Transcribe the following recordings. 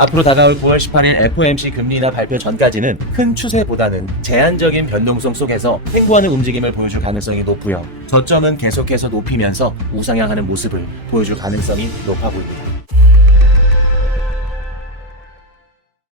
앞으로 다가올 9월 18일 FOMC 금리 인하 발표 전까지는 큰 추세보다는 제한적인 변동성 속에서 횡보하는 움직임을 보여줄 가능성이 높고요. 저점은 계속해서 높이면서 우상향하는 모습을 보여줄 가능성이 높아 보입니다.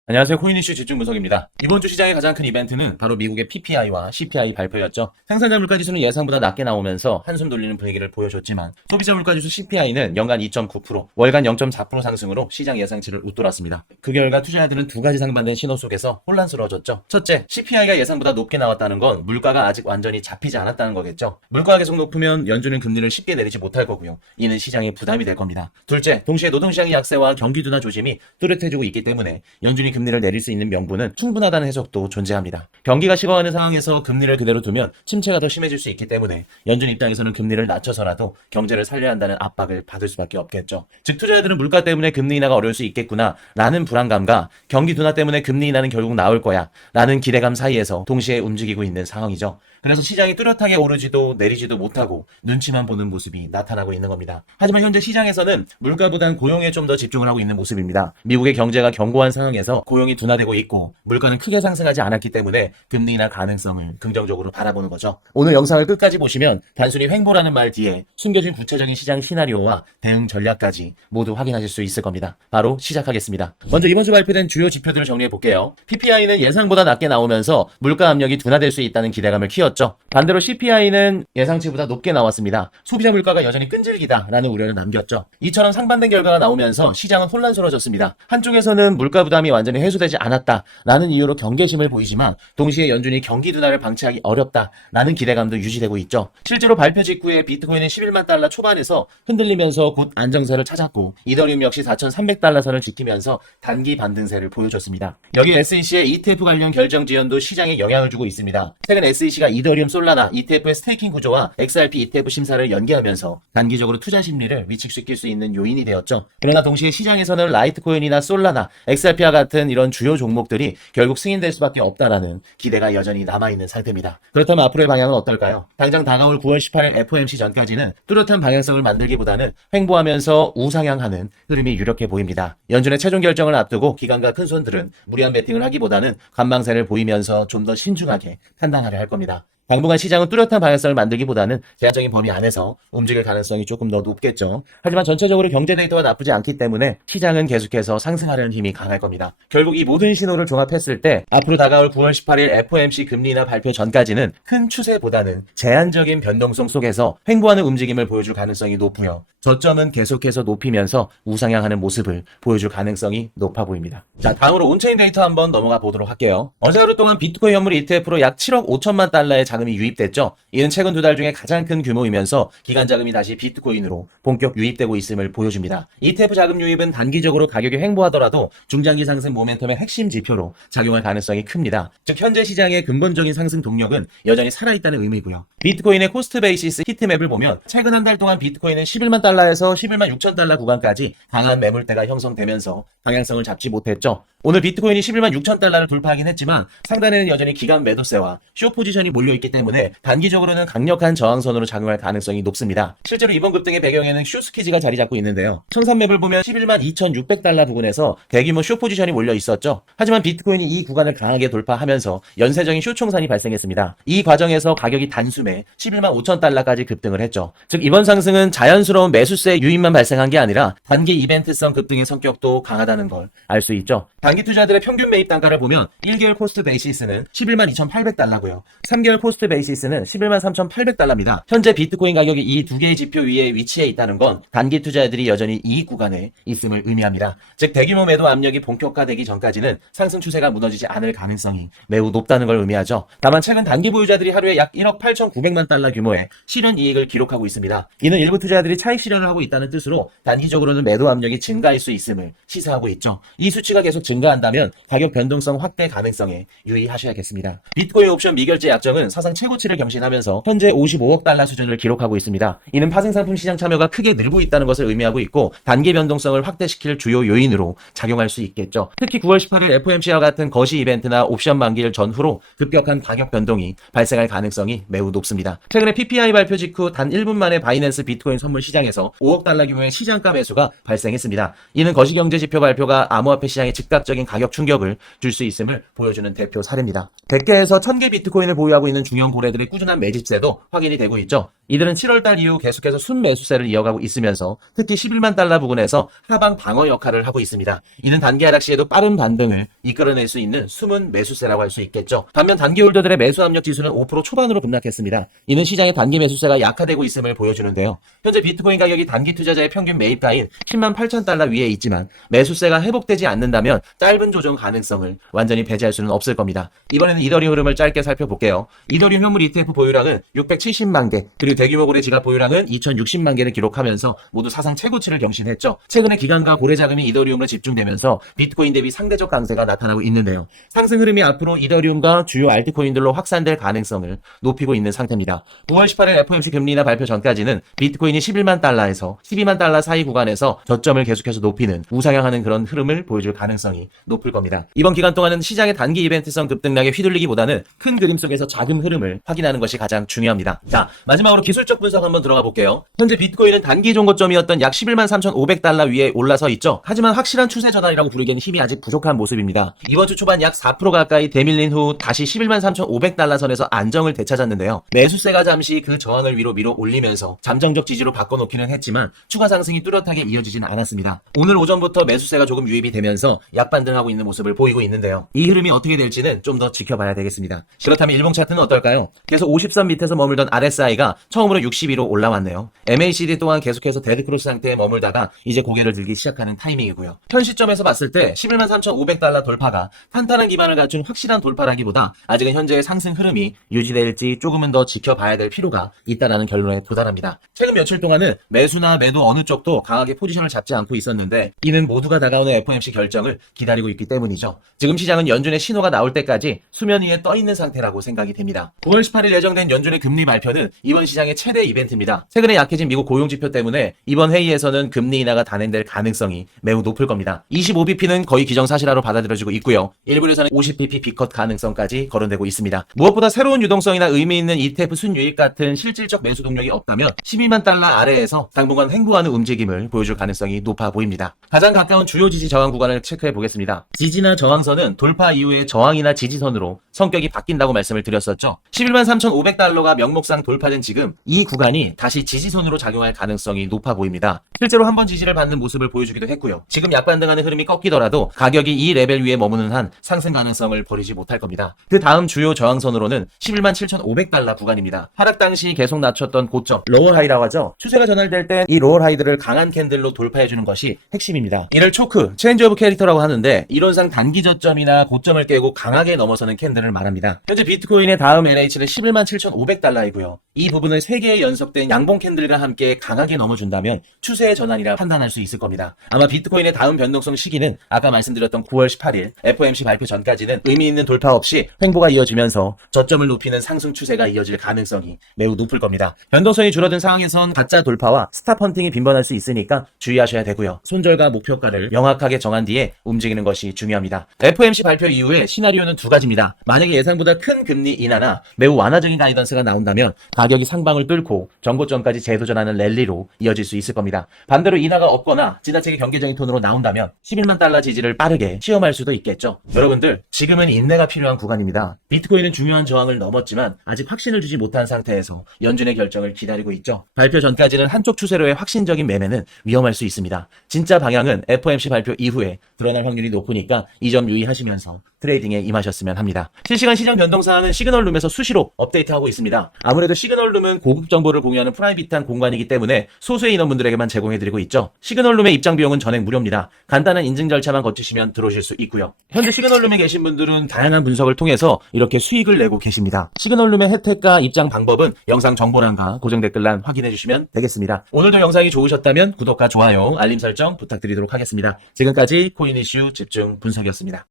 안녕하세요. 코인 이슈 집중 분석입니다. 이번 주 시장의 가장 큰 이벤트는 바로 미국의 PPI와 CPI 발표였죠. 생산자 물가지수는 예상보다 낮게 나오면서 한숨 돌리는 분위기를 보여줬지만 소비자 물가지수 CPI는 연간 2.9%, 월간 0.4% 상승으로 시장 예상치를 웃돌았습니다. 그 결과 투자자들은 두 가지 상반된 신호 속에서 혼란스러워졌죠. 첫째, CPI가 예상보다 높게 나왔다는 건 물가가 아직 완전히 잡히지 않았다는 거겠죠. 물가가 계속 높으면 연준은 금리를 쉽게 내리지 못할 거고요. 이는 시장에 부담이 될 겁니다. 둘째, 동시에 노동시장의 약세와 경기 둔화 조짐이 뚜렷해지고 있기 때문에 연준이 금리를 내릴 수 있는 명분은 충분하다는 해석도 존재합니다. 경기가 식어가는 상황에서 금리를 그대로 두면 침체가 더 심해질 수 있기 때문에 연준 입장에서는 금리를 낮춰서라도 경제를 살려야 한다는 압박을 받을 수밖에 없겠죠. 즉 투자자들은 물가 때문에 금리 인하가 어려울 수 있겠구나 라는 불안감과 경기 둔화 때문에 금리 인하는 결국 나올 거야 라는 기대감 사이에서 동시에 움직이고 있는 상황이죠. 그래서 시장이 뚜렷하게 오르지도 내리지도 못하고 눈치만 보는 모습이 나타나고 있는 겁니다. 하지만 현재 시장에서는 물가보단 고용에 좀 더 집중을 하고 있는 모습입니다. 미국의 경제가 견고한 상황에서 고용이 둔화되고 있고 물가는 크게 상승하지 않았기 때문에 금리 인하 가능성을 긍정적으로 바라보는 거죠. 오늘 영상을 끝까지 보시면 단순히 횡보라는 말 뒤에 숨겨진 구체적인 시장 시나리오와 대응 전략까지 모두 확인하실 수 있을 겁니다. 바로 시작하겠습니다. 먼저 이번 주 발표된 주요 지표들을 정리해 볼게요. PPI는 예상보다 낮게 나오면서 물가 압력이 둔화될 수 있다는 기대감을 키웠죠. 반대로 CPI는 예상치보다 높게 나왔습니다. 소비자 물가가 여전히 끈질기다라는 우려를 남겼죠. 이처럼 상반된 결과가 나오면서 시장은 혼란스러워졌습니다. 한쪽에서는 물가 부담이 완전히 해소되지 않았다라는 이유로 경계심을 보이지만 동시에 연준이 경기 둔화를 방치하기 어렵다라는 기대감도 유지되고 있죠. 실제로 발표 직후에 비트코인은 11만 달러 초반에서 흔들리면서 곧 안정세를 찾았고 이더리움 역시 4,300달러 선을 지키면서 단기 반등세를 보여줬습니다. 여기 SEC의 ETF 관련 결정 지연도 시장에 영향을 주고 있습니다. 최근 SEC가 이더리움 솔라나 ETF의 스테이킹 구조와 XRP ETF 심사를 연계하면서 단기적으로 투자 심리를 위축시킬 수 있는 요인이 되었죠. 그러나 동시에 시장에서는 라이트코인이나 솔라나 XRP와 같은 이런 주요 종목들이 결국 승인될 수밖에 없다라는 기대가 여전히 남아있는 상태입니다. 그렇다면 앞으로의 방향은 어떨까요? 당장 다가올 9월 18일 FOMC 전까지는 뚜렷한 방향성을 만들기보다는 횡보하면서 우상향하는 흐름이 유력해 보입니다. 연준의 최종 결정을 앞두고 기관과 큰 손들은 무리한 베팅을 하기보다는 관망세를 보이면서 좀 더 신중하게 판단하려 할 겁니다. 당분간 시장은 뚜렷한 방향성을 만들기보다는 제한적인 범위 안에서 움직일 가능성이 조금 더 높겠죠. 하지만 전체적으로 경제 데이터가 나쁘지 않기 때문에 시장은 계속해서 상승하려는 힘이 강할 겁니다. 결국 이 모든 신호를 종합했을 때 앞으로 다가올 9월 18일 FOMC 금리 인하 발표 전까지는 큰 추세보다는 제한적인 변동성 속에서 횡보하는 움직임을 보여줄 가능성이 높고요. 저점은 계속해서 높이면서 우상향하는 모습을 보여줄 가능성이 높아 보입니다. 자, 다음으로 온체인 데이터 한번 넘어가 보도록 할게요. 어제 하루 동안 비트코인 현물 ETF로 약 7억 5천만 달러의 자금이 유입됐죠. 이는 최근 두 달 중에 가장 큰 규모이면서 기관 자금이 다시 비트코인으로 본격 유입되고 있음을 보여줍니다. ETF 자금 유입은 단기적으로 가격이 횡보하더라도 중장기 상승 모멘텀의 핵심 지표로 작용할 가능성이 큽니다. 즉 현재 시장의 근본적인 상승 동력은 여전히 살아있다는 의미고요. 비트코인의 코스트 베이시스 히트맵을 보면 최근 한 달 동안 비트코인은 11만 달러에서 11만 6천 달러 구간까지 강한 매물대가 형성되면서 방향성을 잡지 못했죠. 오늘 비트코인이 11만 6천 달러를 돌파하긴 했지만 상단에는 여전히 기간 매도세와 쇼 포지션이 몰려있기 때문에 단기적으로는 강력한 저항선으로 작용할 가능성이 높습니다. 실제로 이번 급등의 배경에는 슈스퀴즈가 자리 잡고 있는데요. 청산맵을 보면 11만 2,600달러 부근에서 대규모 쇼 포지션이 몰려 있었죠. 하지만 비트코인이 이 구간을 강하게 돌파하면서 연쇄적인 쇼 총산이 발생했습니다. 이 과정에서 가격이 단숨에 11만 5천 달러까지 급등을 했죠. 즉 이번 상승은 자연스러운 매수세 유입만 발생한 게 아니라 단기 이벤트성 급등의 성격도 강하다는 걸 알 수 있죠. 단기 투자들의 평균 매입 단가를 보면 1개월 코스트 베이시스는 11만 2,800달러고요. 3개월 코스트 베이시스는 11만 3,800달러입니다. 현재 비트코인 가격이 이 두 개의 지표 위에 위치해 있다는 건 단기 투자들이 여전히 이 구간에 있음을 의미합니다. 즉 대규모 매도 압력이 본격화되기 전까지는 상승 추세가 무너지지 않을 가능성이 매우 높다는 걸 의미하죠. 다만 최근 단기 보유자들이 하루에 약 1억 8,900만 달러 규모의 실현 이익을 기록하고 있습니다. 이는 일부 투자자들이 차익 실현을 하고 있다는 뜻으로 단기적으로는 매도 압력이 증가할 수 있음을 시사하고 있죠. 이 수치가 계속 증가한다면 가격 변동성 확대 가능성에 유의하셔야겠습니다. 비트코인 옵션 미결제 약정은 사상 최고치를 경신하면서 현재 55억 달러 수준을 기록하고 있습니다. 이는 파생상품 시장 참여가 크게 늘고 있다는 것을 의미하고 있고 단기 변동성을 확대시킬 주요 요인으로 작용할 수 있겠죠. 특히 9월 18일 FOMC와 같은 거시 이벤트나 옵션 만기일 전후로 급격한 가격 변동이 발생할 가능성이 매우 높습니다. 최근에 PPI 발표 직후 단 1분 만에 바이낸스 비트코인 선물 시장에서 5억 달러 규모의 시장가 매수가 발생했습니다. 이는 거시경제지표 발표가 암호화폐 시장에 즉각적인 가격 충격을 줄 수 있음을 보여주는 대표 사례입니다. 100개에서 1000개 비트코인을 보유하고 있는 중형 고래들의 꾸준한 매집세도 확인이 되고 있죠. 이들은 7월달 이후 계속해서 순매수세를 이어가고 있으면서 특히 11만 달러 부근에서 하방 방어 역할을 하고 있습니다. 이는 단기 하락 시에도 빠른 반등을 이끌어낼 수 있는 숨은 매수세라고 할 수 있겠죠. 반면 단기 홀더들의 매수 압력 지수는 5% 초반으로 급락했습니다. 이는 시장의 단기 매수세가 약화되고 있음을 보여주는데요. 현재 비트코인 가격이 단기 투자자의 평균 매입가인 10만 8천 달러 위에 있지만 매수세가 회복되지 않는다면 짧은 조정 가능성을 완전히 배제할 수는 없을 겁니다. 이번에는 이더리움 흐름을 짧게 살펴볼게요. 이더리움 현물 ETF 보유량은 670만 개, 그리고 대규모 고래 지갑 보유량은 2060만 개를 기록하면서 모두 사상 최고치를 경신했죠. 최근에 기관과 고래 자금이 이더리움으로 집중되면서 비트코인 대비 상대적 강세가 나타나고 있는데요. 상승 흐름이 앞으로 이더리움과 주요 알트코인들로 확산될 가능성을 높이고 있는 상태입니다. 9월 18일 FOMC 금리 인하 발표 전까지는 비트코인이 11만 달러에서 12만 달러 사이 구간에서 저점을 계속해서 높이는 우상향하는 그런 흐름을 보여줄 가능성이 높을 겁니다. 이번 기간 동안은 시장의 단기 이벤트성 급등락에 휘둘리기보다는 큰 그림 속에서 작은 흐름을 확인하는 것이 가장 중요합니다. 자, 마지막으로 기술적 분석 한번 들어가 볼게요. 현재 비트코인은 단기 종고점이었던 약 11만 3,500달러 위에 올라서 있죠. 하지만 확실한 추세 전환이라고 부르기에는 힘이 아직 부족한 모습입니다. 이번 주 초반 약 4% 가까이 대밀린 후 다시 11만 3,500달러 선에서 안정을 되찾았는데요. 매수세가 잠시 그 저항을 위로 밀어 올리면서 잠정적 지지로 바꿔놓기는 했지만 추가 상승이 뚜렷하게 이어지지는 않았습니다. 오늘 오전부터 매수세가 조금 유입이 되면서 약반등하고 있는 모습을 보이고 있는데요. 이 흐름이 어떻게 될지는 좀 더 지켜봐야 되겠습니다. 그렇다면 일봉 차트는 어떨까요? 계속 50선 밑에서 머물던 RSI가 처음으로 62로 올라왔네요. MACD 또한 계속해서 데드크로스 상태에 머물다가 이제 고개를 들기 시작하는 타이밍이고요. 현 시점에서 봤을 때 11만 3,500달러 돌파가 탄탄한 기반을 갖춘 확실한 돌파라기보다 아직은 현재의 상승 흐름이 유지될지 조금은 더 지켜봐야 될 필요가 있다는 결론에 도달합니다. 최근 며칠 동안은 매수나 매도 어느 쪽도 강하게 포지션을 잡지 않고 있었는데 이는 모두가 다가오는 FOMC 결정을 기다리고 있기 때문이죠. 지금 시장은 연준의 신호가 나올 때까지 수면 위에 떠 있는 상태라고 생각이 됩니다. 9월 18일 예정된 연준의 금리 발표는 이번 시장의 최대 이벤트입니다. 최근에 약해진 미국 고용지표 때문에 이번 회의에서는 금리 인하가 단행될 가능성이 매우 높을 겁니다. 25bp는 거의 기정사실화로 받아들여지고 있고요. 일부에서는 50bp 비컷 가능성까지 거론되고 있습니다. 무엇보다 새로운 유동성이나 의미 있는 ETF 순유입 같은 실질적 매수 동력이 없다면 12만 달러 아래에서 당분간 횡보하는 움직임을 보여줄 가능성이 높아 보입니다. 가장 가까운 주요 지지 저항 구간을 체크해 보겠습니다. 지지나 저항선은 돌파 이후에 저항이나 지지선으로 성격이 바뀐다고 말씀을 드렸었죠. 11만 3,500달러가 명목상 돌파된 지금 이 구간이 다시 지지선으로 작용할 가능성이 높아 보입니다. 실제로 한번 지지를 받는 모습을 보여주기도 했고요. 지금 약반등하는 흐름이 꺾이더라도 가격이 이 레벨 위에 머무는 한 상승 가능성을 버리지 못할 겁니다. 그 다음 주요 저항선으로는 11만 7,500달러 구간입니다. 하락 당시 계속 낮췄던 고점 로어 하이라고 하죠. 추세가 전환될 때 이 로어 하이들을 강한 캔들로 돌파해주는 것이 핵심입니다. 이를 초크, 체인지 오브 캐릭터라고 하는데 이론상 단기 저점이나 고점을 깨고 강하게 넘어서는 캔들을 말합니다. 현재 비트코인의 다음 LH는 11만 7,500달러이고요. 이 부분을 3개의 연속된 양봉 캔들과 함께 강하게 넘어준다면 추세의 전환이라 판단할 수 있을 겁니다. 아마 비트코인의 다음 변동성 시기는 아까 말씀드렸던 9월 18일 FOMC 발표 전까지는 의미 있는 돌파 없이 횡보가 이어지면서 저점을 높이는 상승 추세가 이어질 가능성이 매우 높을 겁니다. 변동성이 줄어든 상황에선 가짜 돌파와 스탑 헌팅이 빈번할 수 있으니까 주의하셔야 되고요. 손절과 목표가를 명확하게 정한 뒤에 움직이는 것이 중요합니다. FOMC 발표 이후에 시나리오는 두 가지입니다. 만약에 예상보다 큰 금리 인하나 매우 완화적인 가이던스가 나온다면 가격이 상방을 뚫고 전고점까지 재도전하는 랠리로 이어질 수 있을 겁니다. 반대로 인하가 없거나 지나치게 경계적인 톤으로 나온다면 11만 달러 지지를 빠르게 시험할 수도 있겠죠. 여러분들, 지금은 인내가 필요한 구간입니다. 비트코인은 중요한 저항을 넘었지만 아직 확신을 주지 못한 상태에서 연준의 결정을 기다리고 있죠. 발표 전까지는 한쪽 추세로의 확신적인 매매는 위험할 수 있습니다. 진짜 방향은 FOMC 발표 이후에 드러날 확률이 높으니까 이 점 유의하시면서 트레이딩에 임하셨으면 합니다. 실시간 시장 변동사항은 시그널룸에서 수시로 업데이트하고 있습니다. 아무래도 시그널룸은 고급 정보를 공유하는 프라이빗한 공간이기 때문에 소수의 인원분들에게만 제공해드리고 있죠. 시그널룸의 입장 비용은 전액 무료입니다. 간단한 인증 절차만 거치시면 들어오실 수 있고요. 현재 시그널룸에 계신 분들은 다양한 분석을 통해서 이렇게 수익을 내고 계십니다. 시그널룸의 혜택과 입장 방법은 영상 정보란과 고정 댓글란 확인해주시면 되겠습니다. 오늘도 영상이 좋으셨다면 구독과 좋아요, 알림 설정 부탁드리도록 하겠습니다. 지금까지 코인 이슈 이슈 집중 분석이었습니다.